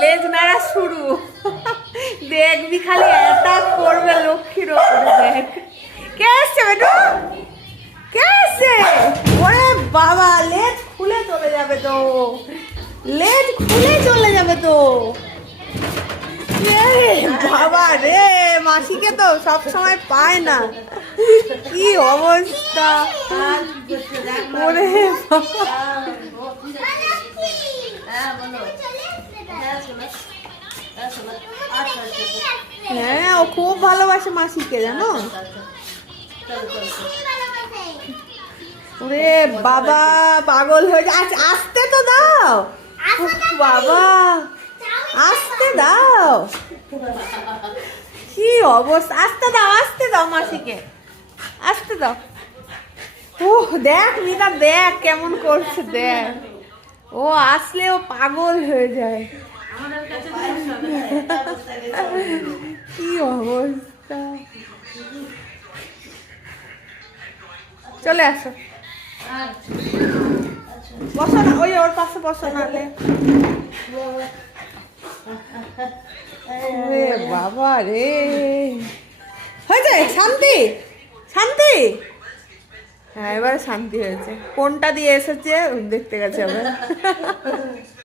লেজ নাড়া শুরু। দেখবি খালি অ্যাটাক করবে লক্ষ্মীর ওপরে। দেখ কে আসছে বেটু, কে আসছে? ওরে বাবা, লেজ খুলে চলে যাবে তো, লেজ খুলে চলে যাবে তো। বাবা রে, মাসিকে তো সব সময় পায় না, কি অবস্থা। ওরে হ্যাঁ, ও খুব ভালোবাসে মাসিকে, জানো। ওরে বাবা, পাগল হয়ে যা। আসতে তো দাও বাবা, আসতে দাও। কি অবস্থা, আসতে দাও মাসিকে, আসতে দাও। দেখ মিতা, দেখ কেমন করছে, দেখ। ও আসলে ও পাগল হয়ে যায়। কি অবস্থা, চলে আসো, বসো না, ওই ওর পাশে বসো নালে। বাবা রে, হয়েছে শান্তি, শান্তি। হ্যাঁ, এবারে শান্তি হয়েছে। কোনটা দিয়ে এসেছে দেখতে গেছে আবার।